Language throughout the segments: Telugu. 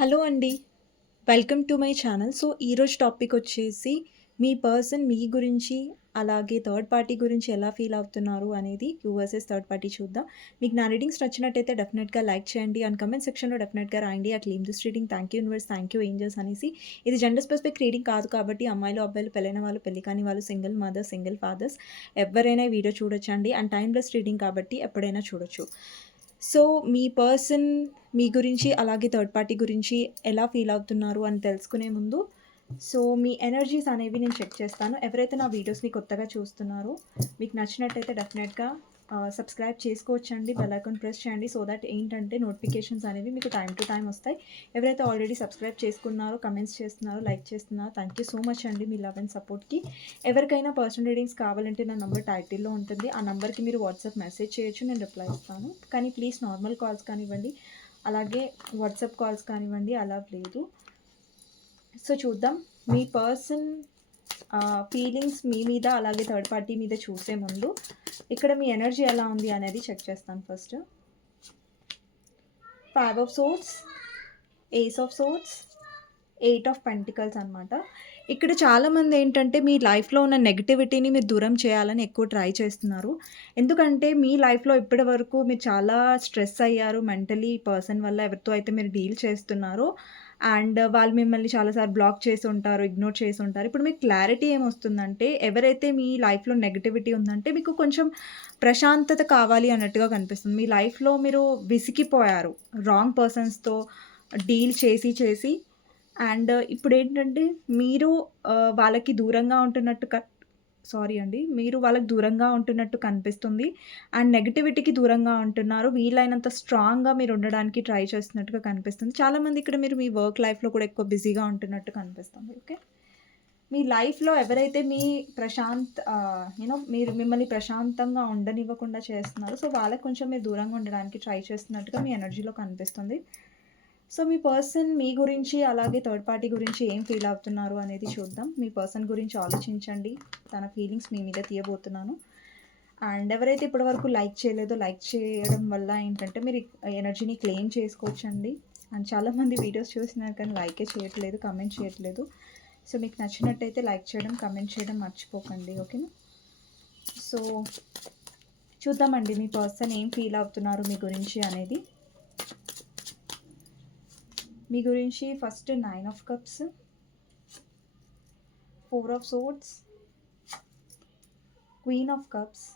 హలో అండి. Welcome to my channel. So, ఈరోజు టాపిక్ వచ్చేసి మీ పర్సన్ మీ గురించి, అలాగే థర్డ్ పార్టీ గురించి ఎలా ఫీల్ అవుతున్నారు అనేది యూ థర్డ్ పార్టీ చూద్దాం. మీకు నా రీడింగ్స్ నచ్చినట్టయితే డెఫినెట్‌గా లైక్ చేయండి. అండ్ కమెంట్ సెక్షన్‌లో డెఫినెట్‌గా రాయండి. I claim this reading. Thank you universe, thank you angels అనేసి. ఇది జెండర్ స్పెసిఫిక్ రీడింగ్ కాదు కాబట్టి అమ్మాయిలు, అబ్బాయిలు, పెళ్ళైన వాళ్ళు, పెళ్ళి కాని వాళ్ళు, సింగిల్ మదర్స్, సింగిల్ ఫాదర్స్ ఎవరైనా వీడియో చూడొచ్చండి. అండ్ టైమ్‌లెస్ రీడింగ్ కాబట్టి ఎప్పుడైనా చూడొచ్చు. సో, మీ పర్సన్ మీ గురించి, అలాగే థర్డ్ పార్టీ గురించి ఎలా ఫీల్ అవుతున్నారు అని తెలుసుకునే ముందు, సో, మీ ఎనర్జీస్ అనేవి నేను చెక్ చేస్తాను. ఎవరైతే నా వీడియోస్‌ని కొత్తగా చూస్తున్నారో, మీకు నచ్చినట్టయితే డెఫినెట్‌గా సబ్స్క్రైబ్ చేసుకోవచ్చండి. బెల్ ఐకాన్ ప్రెస్ చేయండి. సో దట్ ఏంటంటే నోటిఫికేషన్స్ అనేవి మీకు టైం టు టైం వస్తాయి. ఎవరైతే ఆల్రెడీ సబ్స్క్రైబ్ చేసుకున్నారో, కమెంట్స్ చేస్తున్నారో, లైక్ చేస్తున్నారో థ్యాంక్ యూ సో మచ్ అండి మీ లవ్ అండ్ సపోర్ట్‌కి. ఎవరికైనా పర్సనల్ రీడింగ్స్ కావాలంటే నా నంబర్ టైటిల్‌లో ఉంటుంది. ఆ నంబర్‌కి మీరు వాట్సాప్ మెసేజ్ చేయొచ్చు. నేను రిప్లై ఇస్తాను. కానీ ప్లీజ్ నార్మల్ కాల్స్ కానివ్వండి, అలాగే వాట్సాప్ కాల్స్ కానివ్వండి అలా లేదు. సో, చూద్దాం. మీ పర్సన్ ఫీలింగ్స్ మీ మీద, అలాగే థర్డ్ పార్టీ మీద చూసే ముందు, ఇక్కడ మీ ఎనర్జీ ఎలా ఉంది అనేది చెక్ చేస్తాను first. Five of swords ace of swords eight of pentacles అనమాట. ఇక్కడ చాలామంది ఏంటంటే మీ లైఫ్‌లో ఉన్న నెగటివిటీని మీరు దూరం చేయాలని ఎక్కువ ట్రై చేస్తున్నారు. ఎందుకంటే మీ లైఫ్‌లో ఇప్పటి వరకు మీరు చాలా స్ట్రెస్ అయ్యారు మెంటలీ పర్సన్ వల్ల ఎవరితో అయితే మీరు డీల్ చేస్తున్నారో అండ్ వాళ్ళు మిమ్మల్ని చాలా సార్లు బ్లాక్ చేసి ఉంటారు, ఇగ్నోర్ చేసి ఉంటారు. ఇప్పుడు మీకు క్లారిటీ ఏమొస్తుందంటే ఎవరైతే మీ లైఫ్‌లో నెగటివిటీ ఉందంటే మీకు కొంచెం ప్రశాంతత కావాలి అన్నట్టుగా కనిపిస్తుంది. మీ లైఫ్‌లో మీరు విసిగిపోయారు. రాంగ్ పర్సన్స్‌తో డీల్ చేసి చేసి అండ్ ఇప్పుడేంటంటే మీరు వాళ్ళకి దూరంగా ఉంటున్నట్టు సారీ అండి. మీరు వాళ్ళకి దూరంగా ఉంటున్నట్టు కనిపిస్తుంది. అండ్ నెగటివిటీకి దూరంగా ఉంటున్నారు. వీలైనంత స్ట్రాంగ్‌గా మీరు ఉండడానికి ట్రై చేస్తున్నట్టుగా కనిపిస్తుంది. చాలామంది ఇక్కడ మీరు మీ వర్క్ లైఫ్‌లో కూడా ఎక్కువ బిజీగా ఉంటున్నట్టు కనిపిస్తుంది. ఓకే. మీ లైఫ్‌లో ఎవరైతే మీ ప్రశాంత్ యూనో మీరు మిమ్మల్ని ప్రశాంతంగా ఉండనివ్వకుండా చేస్తున్నారో సో, వాళ్ళకి కొంచెం మీరు దూరంగా ఉండడానికి ట్రై చేస్తున్నట్టుగా మీ ఎనర్జీలో కనిపిస్తుంది. సో, మీ పర్సన్ మీ గురించి, అలాగే థర్డ్ పార్టీ గురించి ఏం ఫీల్ అవుతున్నారు అనేది చూద్దాం. మీ పర్సన్ గురించి ఆలోచించండి. తన ఫీలింగ్స్ మీ మీద తీయబోతున్నాను. అండ్ ఎవరైతే ఇప్పటివరకు లైక్ చేయలేదో లైక్ చేయడం వల్ల ఏంటంటే మీరు ఎనర్జీని క్లెయిమ్ చేసుకోవచ్చండి. అండ్ చాలామంది వీడియోస్ చూసినారు కానీ లైకే చేయట్లేదు, కమెంట్ చేయట్లేదు. సో, మీకు నచ్చినట్టయితే లైక్ చేయడం, కమెంట్ చేయడం మర్చిపోకండి. ఓకేనా. సో, చూద్దామండి మీ పర్సన్ ఏం ఫీల్ అవుతున్నారు మీ గురించి అనేది. మీ గురించి first nine of cups, four of swords, queen of cups,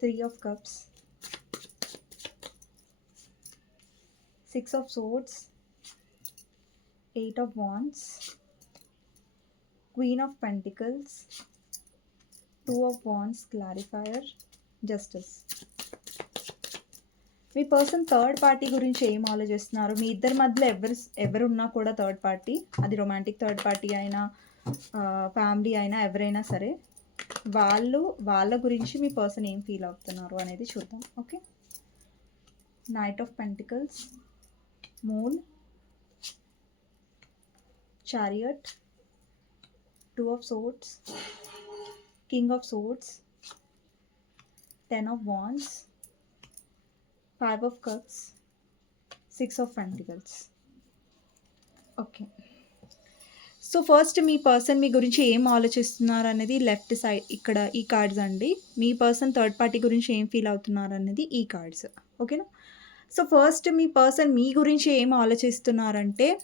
three of cups, six of swords, eight of wands, queen of pentacles, two of wands clarifier, justice. Me person third party గురించి ఏం ఆలోచిస్తున్నారు? మీ ఇద్దరి మధ్యలో ఎవరు ఎవరున్నా కూడా థర్డ్ పార్టీ అది రొమాంటిక్ థర్డ్ పార్టీ అయినా ఫ్యామిలీ అయినా ఎవరైనా సరే వాళ్ళు వాళ్ళ గురించి మీ పర్సన్ ఏం ఫీల్ అవుతున్నారు అనేది చూద్దాం. Okay. Knight of pentacles, moon, chariot, two of swords king of swords ten of wands five of cups, six of pentacles. Okay. So, first me person మీ గురించి ఏం ఆలోచిస్తున్నారు అనేది లెఫ్ట్ సైడ్ ఇక్కడ ఈ కార్డ్స్ అండి. మీ పర్సన్ థర్డ్ పార్టీ గురించి ఏం ఫీల్ అవుతున్నారు అనేది ఈ కార్డ్స్. ఓకేనా. సో, ఫస్ట్ మీ పర్సన్ మీ గురించి ఏం ఆలోచిస్తున్నారంటే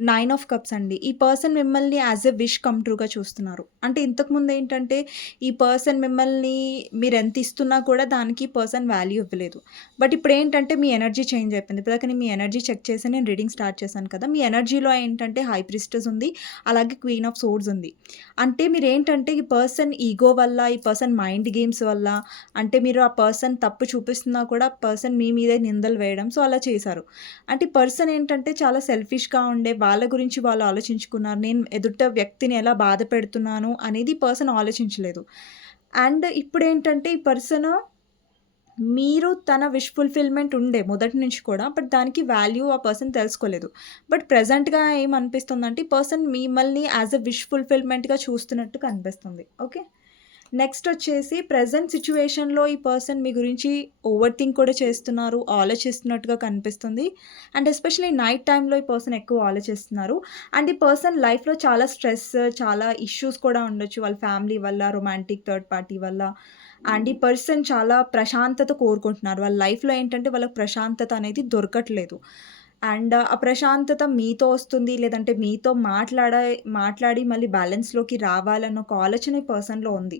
నైన్ ఆఫ్ కప్స్ అండి. ఈ పర్సన్ మిమ్మల్ని యాజ్ ఎ విష్ కమ్ ట్రూగా చూస్తున్నారు. అంటే ఇంతకుముందు ఏంటంటే ఈ పర్సన్ మిమ్మల్ని మీరు ఎంత ఇస్తున్నా కూడా దానికి పర్సన్ వాల్యూ ఇవ్వలేదు. బట్ ఇప్పుడు ఏంటంటే మీ ఎనర్జీ చేంజ్ అయిపోయింది. ఇప్పుడు నేను మీ ఎనర్జీ చెక్ చేసి నేను రీడింగ్ స్టార్ట్ చేశాను కదా! మీ ఎనర్జీలో ఏంటంటే హై ప్రిస్టస్ ఉంది. అలాగే క్వీన్ ఆఫ్ సోర్డ్స్ ఉంది. అంటే మీరు ఏంటంటే ఈ పర్సన్ ఈగో వల్ల, ఈ పర్సన్ మైండ్ గేమ్స్ వల్ల అంటే మీరు ఆ పర్సన్ తప్పు చూపిస్తున్నా కూడా పర్సన్ మీ మీదే నిందలు వేయడం సో, అలా చేశారు. అంటే ఈ పర్సన్ ఏంటంటే చాలా సెల్ఫిష్‌గా ఉండే వాళ్ళ గురించి వాళ్ళు ఆలోచించుకున్నారు. నేను ఎదుట వ్యక్తిని ఎలా బాధ పెడుతున్నాను అనేది పర్సన్ ఆలోచించలేదు. అండ్ ఇప్పుడేంటంటే ఈ పర్సన్ మీరు తన విష్ ఫుల్‌ఫిల్‌మెంట్ ఉండే మొదటి నుంచి కూడా. బట్ దానికి వాల్యూ ఆ పర్సన్ తెలుసుకోలేదు. బట్ ప్రజెంట్గా ఏమనిపిస్తుందంటే పర్సన్ మిమ్మల్ని యాజ్ అ విష్ ఫుల్‌ఫిల్‌మెంట్‌గా చూస్తున్నట్టు కనిపిస్తుంది. ఓకే. నెక్స్ట్ వచ్చేసి ప్రజెంట్ సిచ్యువేషన్‌లో ఈ పర్సన్ మీ గురించి ఓవర్ థింక్ కూడా చేస్తున్నారు. ఆలోచిస్తున్నట్టుగా కనిపిస్తుంది. అండ్ ఎస్పెషల్లీ నైట్ టైంలో ఈ పర్సన్ ఎక్కువ ఆలోచిస్తున్నారు. అండ్ ఈ పర్సన్ లైఫ్‌లో చాలా స్ట్రెస్, చాలా ఇష్యూస్ కూడా ఉండొచ్చు. వాళ్ళ ఫ్యామిలీ వల్ల, రొమాంటిక్ థర్డ్ పార్టీ వల్ల. అండ్ ఈ పర్సన్ చాలా ప్రశాంతత కోరుకుంటున్నారు. వాళ్ళ లైఫ్‌లో ఏంటంటే వాళ్ళకి ప్రశాంతత అనేది దొరకట్లేదు. అండ్ ఆ ప్రశాంతత మీతో వస్తుంది. లేదంటే మీతో మాట్లాడ మాట్లాడి మళ్ళీ బ్యాలెన్స్‌లోకి రావాలన్న ఒక ఆలోచన ఈ పర్సన్‌లో ఉంది.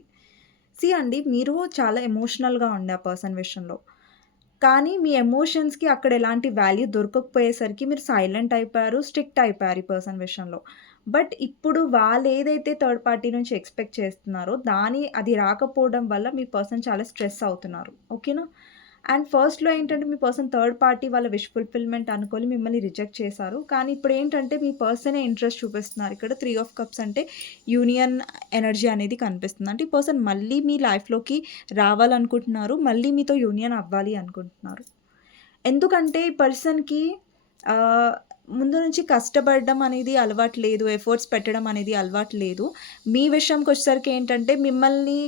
సీ అండి మీరు చాలా ఎమోషనల్‌గా ఉండే ఆ పర్సన్ విషయంలో. కానీ మీ ఎమోషన్స్‌కి అక్కడ ఎలాంటి వాల్యూ దొరకకపోయేసరికి మీరు సైలెంట్ అయిపోయారు. స్ట్రిక్ట్ అయిపోయారు ఈ పర్సన్ విషయంలో. బట్ ఇప్పుడు వాళ్ళు ఏదైతే థర్డ్ పార్టీ నుంచి ఎక్స్‌పెక్ట్ చేస్తున్నారో దాని అది రాకపోవడం వల్ల మీ పర్సన్ చాలా స్ట్రెస్ అవుతున్నారు. ఓకేనా? అండ్ ఫస్ట్‌లో ఏంటంటే మీ పర్సన్ థర్డ్ పార్టీ వాళ్ళ విష్ ఫుల్‌ఫిల్‌మెంట్ అనుకోని మిమ్మల్ని రిజెక్ట్ చేశారు. కానీ ఇప్పుడు ఏంటంటే మీ పర్సనే ఇంట్రెస్ట్ చూపిస్తున్నారు. ఇక్కడ త్రీ ఆఫ్ కప్స్ అంటే యూనియన్ ఎనర్జీ అనేది కనిపిస్తుంది. అంటే ఈ పర్సన్ మళ్ళీ మీ లైఫ్‌లోకి రావాలనుకుంటున్నారు. మళ్ళీ మీతో యూనియన్ అవ్వాలి అనుకుంటున్నారు. ఎందుకంటే ఈ పర్సన్‌కి ముందు నుంచి కష్టపడడం అనేది అలవాటు లేదు. ఎఫర్ట్స్ పెట్టడం అనేది అలవాటు లేదు. మీ విషయంకి వచ్చేసరికి ఏంటంటే మిమ్మల్ని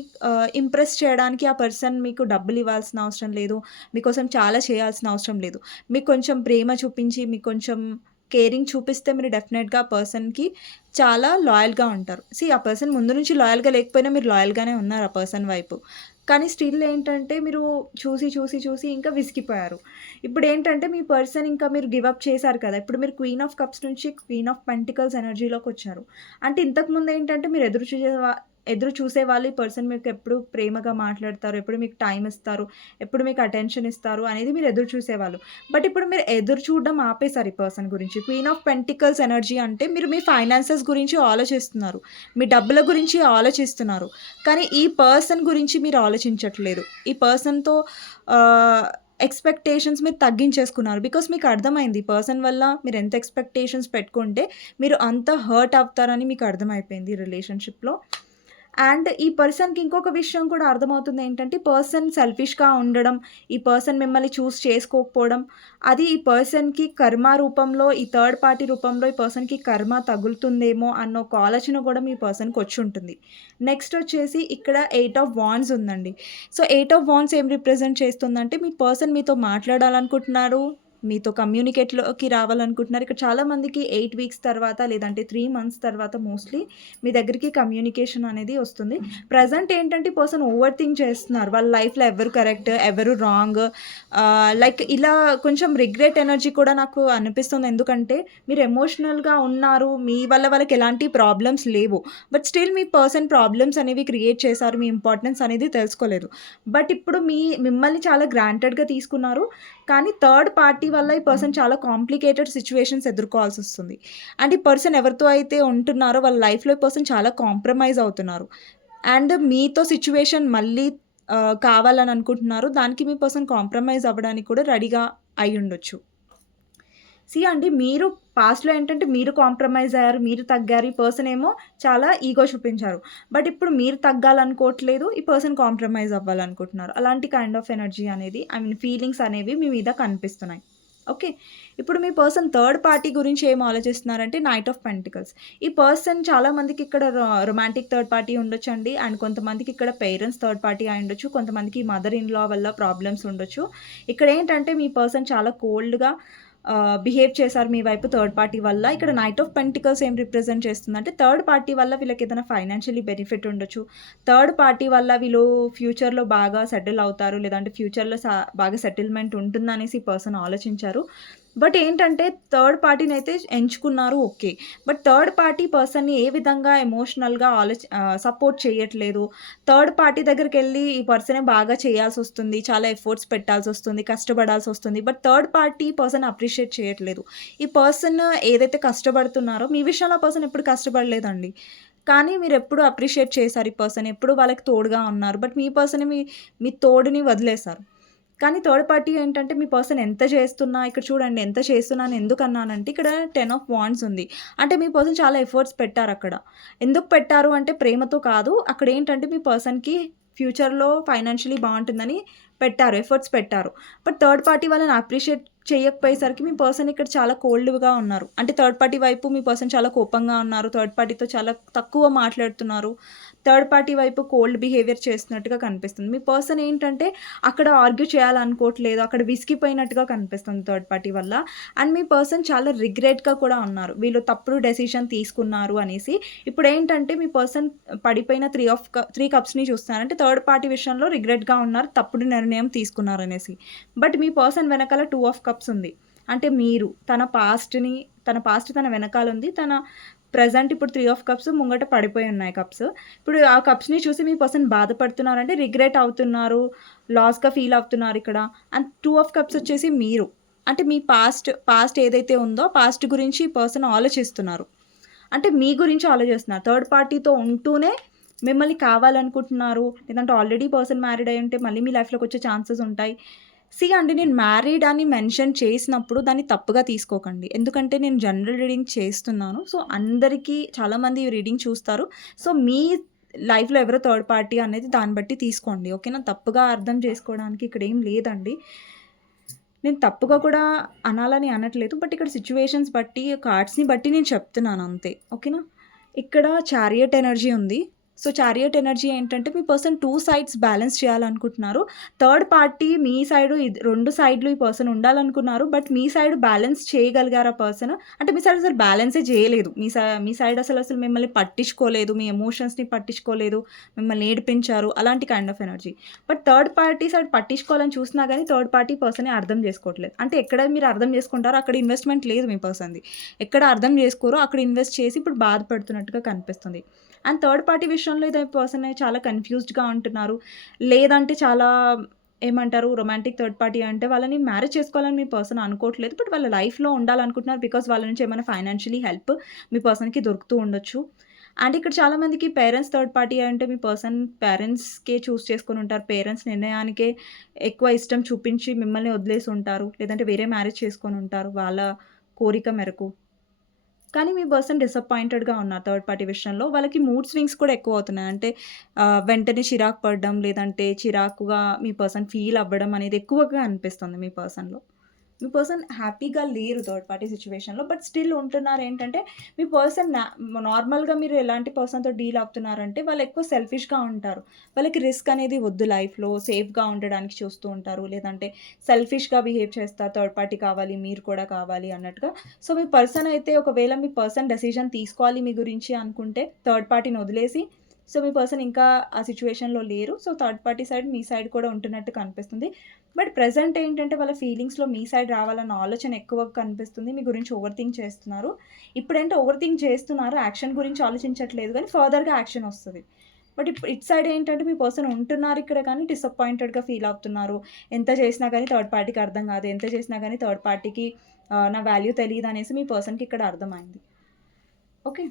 ఇంప్రెస్ చేయడానికి ఆ పర్సన్ మీకు డబ్బులు ఇవ్వాల్సిన అవసరం లేదు. మీకోసం చాలా చేయాల్సిన అవసరం లేదు. మీకు కొంచెం ప్రేమ చూపించి, మీకు కొంచెం కేరింగ్ చూపిస్తే మీరు డెఫినెట్‌గా ఆ పర్సన్‌కి చాలా లాయల్‌గా ఉంటారు. సీ ఆ పర్సన్ ముందు నుంచి లాయల్‌గా లేకపోయినా మీరు లాయల్‌గానే ఉన్నారు ఆ పర్సన్ వైపు. కానీ స్టిల్ ఏంటంటే మీరు చూసి, చూసి, చూసి ఇంకా విసిగిపోయారు. ఇప్పుడేంటంటే మీ పర్సన్ ఇంకా మీరు గివప్ చేశారు కదా! ఇప్పుడు మీరు క్వీన్ ఆఫ్ కప్స్ నుంచి క్వీన్ ఆఫ్ పెంటికల్స్ ఎనర్జీలోకి వచ్చారు అంటే ఇంతకుముందు ఏంటంటే మీరు ఎదురు ఎదురు చూసే వాళ్ళు ఈ పర్సన్ మీకు ఎప్పుడు ప్రేమగా మాట్లాడతారు. ఎప్పుడు మీకు టైం ఇస్తారు. ఎప్పుడు మీకు అటెన్షన్ ఇస్తారు అనేది మీరు ఎదురు చూసేవాళ్ళు. బట్ ఇప్పుడు మీరు ఎదురు చూడడం ఆపేసారు ఈ పర్సన్ గురించి. క్వీన్ ఆఫ్ పెంటికల్స్ ఎనర్జీ అంటే మీరు మీ ఫైనాన్సెస్ గురించి ఆలోచిస్తున్నారు. మీ డబ్బుల గురించి ఆలోచిస్తున్నారు. కానీ ఈ పర్సన్ గురించి మీరు ఆలోచించట్లేదు. ఈ పర్సన్‌తో ఎక్స్‌పెక్టేషన్స్ మీరు తగ్గించేసుకున్నారు. బికాస్ మీకు అర్థమైంది ఈ పర్సన్ వల్ల మీరు ఎంత ఎక్స్‌పెక్టేషన్స్ పెట్టుకుంటే మీరు అంత హర్ట్ అవుతారని మీకు అర్థమైపోయింది ఈ రిలేషన్‌షిప్‌లో. అండ్ ఈ పర్సన్‌కి ఇంకొక విషయం కూడా అర్థమవుతుంది ఏంటంటే, పర్సన్ సెల్ఫిష్‌గా ఉండడం, ఈ పర్సన్ మిమ్మల్ని చూస్ చేసుకోకపోవడం, అది ఈ పర్సన్‌కి కర్మ రూపంలో, ఈ థర్డ్ పార్టీ రూపంలో ఈ పర్సన్‌కి కర్మ తగులుతుందేమో అన్న ఒక ఆలోచన కూడా మీ పర్సన్‌కి వచ్చి ఉంటుంది నెక్స్ట్ వచ్చేసి ఇక్కడ ఎయిట్ ఆఫ్ వాన్స్ ఉందండి. సో, ఎయిట్ ఆఫ్ వాన్స్ ఏం రిప్రజెంట్ చేస్తుందంటే మీ పర్సన్ మీతో మాట్లాడాలనుకుంటున్నారు. మీతో కమ్యూనికేట్‌లోకి రావాలనుకుంటున్నారు. ఇక్కడ చాలామందికి ఎయిట్ వీక్స్ తర్వాత లేదంటే త్రీ మంత్స్ తర్వాత మోస్ట్‌లీ మీ దగ్గరికి కమ్యూనికేషన్ అనేది వస్తుంది. ప్రజెంట్ ఏంటంటే పర్సన్ ఓవర్ థింక్ చేస్తున్నారు. వాళ్ళ లైఫ్‌లో ఎవరు కరెక్ట్, ఎవరు రాంగ్ లైక్ ఇలా కొంచెం రిగ్రెట్ ఎనర్జీ కూడా నాకు అనిపిస్తుంది. ఎందుకంటే మీరు ఎమోషనల్‌గా ఉన్నారు. మీ వల్ల వాళ్ళకి ఎలాంటి ప్రాబ్లమ్స్ లేవు. బట్ స్టిల్ మీ పర్సన్ ప్రాబ్లమ్స్ అనేవి క్రియేట్ చేశారు. మీ ఇంపార్టెన్స్ అనేది తెలుసుకోలేదు. బట్ ఇప్పుడు మీ మిమ్మల్ని చాలా గ్రాంటెడ్‌గా తీసుకున్నారు. కానీ థర్డ్ పార్టీ వల్ల ఈ పర్సన్ చాలా కాంప్లికేటెడ్ సిట్యుయేషన్స్ ఎదుర్కోవాల్సొస్తుంది. అండ్ ఈ పర్సన్ ఎవరితో అయితే ఉంటున్నారో వాళ్ళ లైఫ్‌లో ఈ పర్సన్ చాలా కాంప్రమైజ్ అవుతున్నారు. అండ్ మీతో సిట్యుయేషన్ మళ్ళీ కావాలని అనుకుంటున్నారు. దానికి మీ పర్సన్ కాంప్రమైజ్ అవ్వడానికి కూడా రెడీగా అయ్యుండొచ్చు. సీ అండి మీరు పాస్ట్‌లో ఏంటంటే మీరు కాంప్రమైజ్ అయ్యారు. మీరు తగ్గారు. ఈ పర్సన్ ఏమో చాలా ఈగో చూపించారు. బట్ ఇప్పుడు మీరు తగ్గాలనుకోవట్లేదు. ఈ పర్సన్ కాంప్రమైజ్ అవ్వాలనుకుంటున్నారు. అలాంటి కైండ్ ఆఫ్ ఎనర్జీ అనేది ఐ మీన్ ఫీలింగ్స్ అనేవి మీ మీద కనిపిస్తున్నాయి. ఓకే. ఇప్పుడు మీ పర్సన్ థర్డ్ పార్టీ గురించి ఏం ఆలోచిస్తున్నారంటే నైట్ ఆఫ్ పెంటికల్స్. ఈ పర్సన్ చాలామందికి ఇక్కడ రొ రొమాంటిక్ థర్డ్ పార్టీ ఉండొచ్చండి. అండ్ కొంతమందికి ఇక్కడ పేరెంట్స్ థర్డ్ పార్టీ అయ్యుండొచ్చు. కొంతమందికి మదర్ ఇన్ లా వల్ల ప్రాబ్లమ్స్ ఉండొచ్చు. ఇక్కడ ఏంటంటే మీ పర్సన్ చాలా కోల్డ్‌గా బిహేవ్ చేశారు మీ వైపు థర్డ్ పార్టీ వల్ల. ఇక్కడ నైట్ ఆఫ్ పెంటికల్స్ ఏం రిప్రజెంట్ చేస్తుందంటే థర్డ్ పార్టీ వల్ల వీళ్ళకి ఏదైనా ఫైనాన్షియల్లీ బెనిఫిట్ ఉండొచ్చు. థర్డ్ పార్టీ వల్ల వీళ్ళు ఫ్యూచర్‌లో బాగా సెటిల్ అవుతారు. లేదంటే ఫ్యూచర్‌లో బాగా సెటిల్‌మెంట్ ఉంటుందనేసి పర్సన్ ఆలోచించారు. బట్ ఏంటంటే థర్డ్ పార్టీని అయితే ఎంచుకున్నారు ఓకే. బట్ థర్డ్ పార్టీ పర్సన్‌ని ఏ విధంగా ఎమోషనల్‌గా ఆలోచి సపోర్ట్ చేయట్లేదు. థర్డ్ పార్టీ దగ్గరికి వెళ్ళి ఈ పర్సనే బాగా చేయాల్సి వస్తుంది చాలా ఎఫర్ట్స్ కష్టపడాల్సి వస్తుంది but third party person appreciate చేయట్లేదు. ఈ పర్సన్ ఏదైతే కష్టపడుతున్నారో మీ విషయంలో పర్సన్ ఎప్పుడు కష్టపడలేదండి. కానీ మీరు ఎప్పుడు అప్రిషియేట్ చేశారు ఈ పర్సన్. ఎప్పుడు వాళ్ళకి తోడుగా ఉన్నారు. బట్ మీ పర్సన్ మీ మీ తోడుని వదిలేశారు. కానీ థర్డ్ పార్టీ ఏంటంటే మీ పర్సన్ ఎంత చేస్తున్నా ఇక్కడ చూడండి ఎంత చేస్తున్నాను ఎందుకు ఎందుకన్నానంటే ఇక్కడ 10 ఆఫ్ వాండ్స్ ఉంది. అంటే మీ పర్సన్ చాలా ఎఫర్ట్స్ పెట్టారు అక్కడ ఎందుకు పెట్టారు అంటే ప్రేమతో కాదు. అక్కడ ఏంటంటే మీ పర్సన్‌కి ఫ్యూచర్‌లో ఫైనాన్షియలీ బాగుంటుందని పెట్టారు. ఎఫర్ట్స్ పెట్టారు. బట్ థర్డ్ పార్టీ వాళ్ళని అప్రిషియేట్ చేయకపోయేసరికి మీ పర్సన్ ఇక్కడ చాలా కోల్డ్‌గా ఉన్నారు. అంటే థర్డ్ పార్టీ వైపు మీ పర్సన్ చాలా కోపంగా ఉన్నారు. థర్డ్ పార్టీతో చాలా తక్కువ మాట్లాడుతున్నారు. థర్డ్ పార్టీ వైపు కోల్డ్ బిహేవియర్ చేస్తున్నట్టుగా కనిపిస్తుంది. మీ పర్సన్ ఏంటంటే అక్కడ ఆర్గ్యూ చేయాలనుకోవట్లేదు అక్కడ విసిగిపోయినట్టుగా కనిపిస్తుంది థర్డ్ పార్టీ వల్ల. అండ్ మీ పర్సన్ చాలా రిగ్రెట్గా కూడా ఉన్నారు. వీళ్ళు తప్పుడు డెసిషన్ తీసుకున్నారు అనేసి. ఇప్పుడు ఏంటంటే మీ పర్సన్ పడిపోయిన త్రీ ఆఫ్ త్రీ కప్స్ని చూస్తున్నారంటే థర్డ్ పార్టీ విషయంలో రిగ్రెట్గా ఉన్నారు తప్పుడు నిర్ణయం తీసుకున్నారు అనేసి. బట్ మీ పర్సన్ వెనకాల టూ ఆఫ్ కప్స్ ఉంది. అంటే మీరు తన పాస్ట్ని తన పాస్ట్ తన వెనకాల ఉంది తన ప్రజెంట్ ఇప్పుడు త్రీ ఆఫ్ కప్స్ ముంగట పడిపోయి ఉన్నాయి కప్స్ ఇప్పుడు ఆ కప్స్ని చూసి మీ పర్సన్ బాధపడుతున్నారు అంటే రిగ్రెట్ అవుతున్నారు లాస్గా ఫీల్ అవుతున్నారు ఇక్కడ. అండ్ టూ ఆఫ్ కప్స్ వచ్చేసి మీరు. అంటే మీ పాస్ట్ పాస్ట్ ఏదైతే ఉందో పాస్ట్ గురించి ఈ పర్సన్ ఆలోచిస్తున్నారు. అంటే మీ గురించి ఆలోచిస్తున్నారు. థర్డ్ పార్టీతో ఉంటూనే మిమ్మల్ని కావాలనుకుంటున్నారు. లేదంటే ఆల్రెడీ పర్సన్ మ్యారీడ్ అయి ఉంటే మళ్ళీ మీ లైఫ్లోకి వచ్చే ఛాన్సెస్ ఉంటాయి. సి అండి నేను మ్యారీడ్ అని మెన్షన్ చేసినప్పుడు దాన్ని తప్పుగా తీసుకోకండి. ఎందుకంటే నేను జనరల్ రీడింగ్ చేస్తున్నాను. సో అందరికీ చాలామంది రీడింగ్ చూస్తారు. సో మీ లైఫ్లో ఎవరో థర్డ్ పార్టీ అనేది దాన్ని బట్టి తీసుకోండి. ఓకేనా తప్పుగా అర్థం చేసుకోవడానికి ఇక్కడ ఏం లేదండి. నేను తప్పుగా కూడా అనాలని అనట్లేదు. బట్ ఇక్కడ సిచ్యువేషన్స్ బట్టి కార్డ్స్ని బట్టి నేను చెప్తున్నాను అంతే. ఓకేనా ఇక్కడ చారియట్ ఎనర్జీ ఉంది. సో చారియట్ ఎనర్జీ ఏంటంటే మీ పర్సన్ టూ సైడ్స్ బ్యాలెన్స్ చేయాలనుకుంటున్నారు. థర్డ్ పార్టీ మీ సైడ్ రెండు సైడ్లు ఈ పర్సన్ ఉండాలనుకున్నారు. బట్ మీ సైడ్ బ్యాలెన్స్ చేయగలిగారు ఆ పర్సన్? అంటే మీ సైడ్ అసలు బ్యాలెన్సే చేయలేదు. మీ సై మీ సైడ్ అసలు అసలు మిమ్మల్ని పట్టించుకోలేదు. మీ ఎమోషన్స్ని పట్టించుకోలేదు. మిమ్మల్ని ఏడిపించారు. అలాంటి kind of energy. But third party side పట్టించుకోవాలని చూసినా కానీ థర్డ్ పార్టీ పర్సన్ అర్థం చేసుకోవట్లేదు. అంటే ఎక్కడ మీరు అర్థం చేసుకుంటారో అక్కడ ఇన్వెస్ట్మెంట్ లేదు మీ పర్సన్ది. ఎక్కడ అర్థం చేసుకోరో అక్కడ ఇన్వెస్ట్ చేసి ఇప్పుడు బాధపడుతున్నట్టుగా కనిపిస్తుంది. అండ్ థర్డ్ పార్టీ విషయం విషయంలో ఇదే పర్సన్ చాలా కన్ఫ్యూజ్డ్గా ఉంటున్నారు. లేదంటే చాలా ఏమంటారు రొమాంటిక్ థర్డ్ పార్టీ అంటే వాళ్ళని మ్యారేజ్ చేసుకోవాలని మీ పర్సన్ అనుకోవట్లేదు. బట్ వాళ్ళ లైఫ్లో ఉండాలనుకుంటున్నారు బికాస్ వాళ్ళ నుంచి ఏమైనా ఫైనాన్షియలీ హెల్ప్ మీ పర్సన్కి దొరుకుతూ ఉండొచ్చు. అండ్ ఇక్కడ చాలామందికి పేరెంట్స్ థర్డ్ పార్టీ అంటే మీ పర్సన్ పేరెంట్స్కే చూస్ చేసుకొని ఉంటారు. పేరెంట్స్ నిర్ణయానికే ఎక్కువ ఇష్టం చూపించి మిమ్మల్ని వదిలేసి ఉంటారు. లేదంటే వేరే మ్యారేజ్ చేసుకొని ఉంటారు వాళ్ళ కోరిక మేరకు. కానీ మీ పర్సన్ డిసప్పాయింటెడ్గా ఉన్నారు థర్డ్ పార్టీ విషయంలో వాళ్ళకి మూడ్ స్వింగ్స్ కూడా ఎక్కువ అవుతున్నాయి. అంటే వెంటనే చిరాకు పడడం లేదంటే చిరాకుగా మీ పర్సన్ ఫీల్ అవ్వడం అనేది ఎక్కువగా అనిపిస్తుంది మీ పర్సన్లో. మీ పర్సన్ హ్యాపీగా లేరు థర్డ్ పార్టీ సిచ్యువేషన్లో బట్ స్టిల్ ఉంటున్నారు ఏంటంటే మీ పర్సన్ నార్మల్గా మీరు ఎలాంటి పర్సన్తో డీల్ అవుతున్నారంటే వాళ్ళు ఎక్కువ సెల్ఫిష్గా ఉంటారు. వాళ్ళకి రిస్క్ అనేది వద్దు లైఫ్లో సేఫ్గా ఉండడానికి చూస్తూ ఉంటారు. లేదంటే సెల్ఫిష్గా బిహేవ్ చేస్తారు థర్డ్ పార్టీ కావాలి మీరు కూడా కావాలి అన్నట్టుగా. సో మీ పర్సన్ అయితే ఒకవేళ మీ పర్సన్ డెసిషన్ తీసుకోవాలి మీ గురించి అనుకుంటే థర్డ్ పార్టీని వదిలేసి సో మీ పర్సన్ ఇంకా ఆ సిచ్యువేషన్లో లేరు. సో థర్డ్ పార్టీ సైడ్ మీ సైడ్ కూడా ఉంటున్నట్టు కనిపిస్తుంది. బట్ ప్రజెంట్ ఏంటంటే వాళ్ళ ఫీలింగ్స్లో మీ సైడ్ రావాలన్న ఆలోచన ఎక్కువ కనిపిస్తుంది. మీ గురించి ఓవర్ థింక్ చేస్తున్నారు. ఇప్పుడంటే ఓవర్ థింక్ చేస్తున్నారు. యాక్షన్ గురించి ఆలోచించట్లేదు కానీ ఫర్దర్గా యాక్షన్ వస్తుంది. బట్ ఇప్పుడు ఇట్ సైడ్ ఏంటంటే మీ పర్సన్ ఉంటున్నారు ఇక్కడ కానీ డిసప్పాయింటెడ్గా ఫీల్ అవుతున్నారు. ఎంత చేసినా కానీ థర్డ్ పార్టీకి అర్థం కాదు. ఎంత చేసినా కానీ థర్డ్ పార్టీకి నా వాల్యూ తెలియదు అనేసి మీ పర్సన్కి ఇక్కడ అర్థమైంది. ఓకే.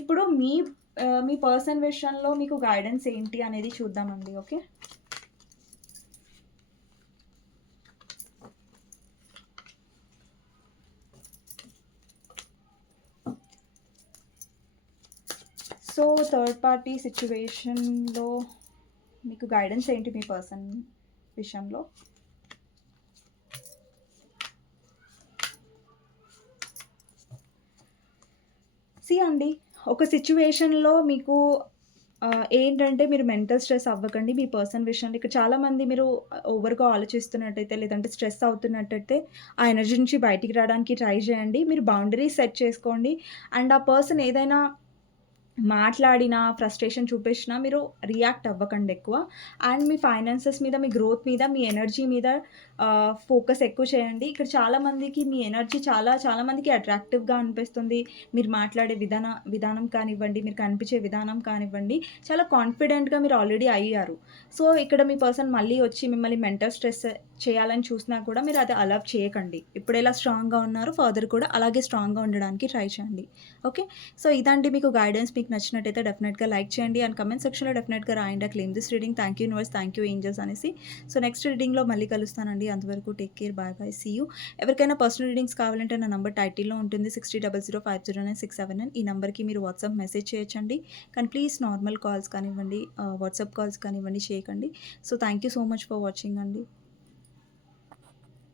ఇప్పుడు మీ Uh, మీ పర్సన్ విషయంలో మీకు గైడెన్స్ ఏంటి అనేది చూద్దామండి ఓకే సో థర్డ్ పార్టీ సిచ్యువేషన్లో మీకు గైడెన్స్ ఏంటి మీ పర్సన్ విషయంలో? సి అండి ఒక సిచ్యువేషన్లో మీకు ఏంటంటే మీరు మెంటల్ స్ట్రెస్ అవ్వకండి మీ పర్సన్ విషయంలో. ఇక్కడ చాలామంది మీరు ఓవర్గా ఆలోచిస్తున్నట్టయితే లేదంటే స్ట్రెస్ అవుతున్నట్టయితే ఆ ఎనర్జీ నుంచి బయటికి రావడానికి ట్రై చేయండి. మీరు బౌండరీస్ సెట్ చేసుకోండి. అండ్ ఆ పర్సన్ ఏదైనా మాట్లాడినా ఫ్రస్ట్రేషన్ చూపించినా మీరు రియాక్ట్ అవ్వకండి ఎక్కువ. అండ్ మీ ఫైనాన్సెస్ మీద మీ గ్రోత్ మీద మీ ఎనర్జీ మీద ఫోకస్ ఎక్కువ చేయండి. ఇక్కడ చాలామందికి మీ ఎనర్జీ చాలా చాలామందికి అట్రాక్టివ్గా అనిపిస్తుంది. మీరు మాట్లాడే విధాన విధానం కానివ్వండి మీరు కనిపించే విధానం కానివ్వండి చాలా కాన్ఫిడెంట్గా మీరు ఆల్రెడీ అయ్యారు. సో ఇక్కడ మీ పర్సన్ మళ్ళీ వచ్చి మిమ్మల్ని మెంటల్ స్ట్రెస్ చేయాలని చూసినా కూడా మీరు అది అలవ్ చేయకండి. ఇప్పుడు ఎలా స్ట్రాంగ్గా ఉన్నారు ఫర్దర్ కూడా అలాగే స్ట్రాంగ్గా ఉండడానికి ట్రై చేయండి. ఓకే సో ఇదండి మీకు గైడెన్స్ మీకు నచ్చినట్టయితే డెఫినెట్గా లైక్ చేయండి. అండ్ కమెంట్ సెక్షన్లో డెఫినెట్గా రాయండి. Claim this reading thank you universe thank you angels అనేసి. సో నెక్స్ట్ రీడింగ్లో మళ్ళీ కలుస్తానండి. అంతవరకు take care bye bye see you ఎవరికైనా పర్సనల్ రీడింగ్స్ కావాలంటే నా నెంబర్ టైటిల్లో ఉంటుంది. Sixty double zero five zero nine six seven nine ఈ నెంబర్కి మీరు వాట్సాప్ మెసేజ్ చేయొచ్చండి. కానీ ప్లీజ్ నార్మల్ కాల్స్ కానివ్వండి uh, వాట్సాప్ కాల్స్ కానివ్వండి చేయకండి. So thank you so much for watching అండి.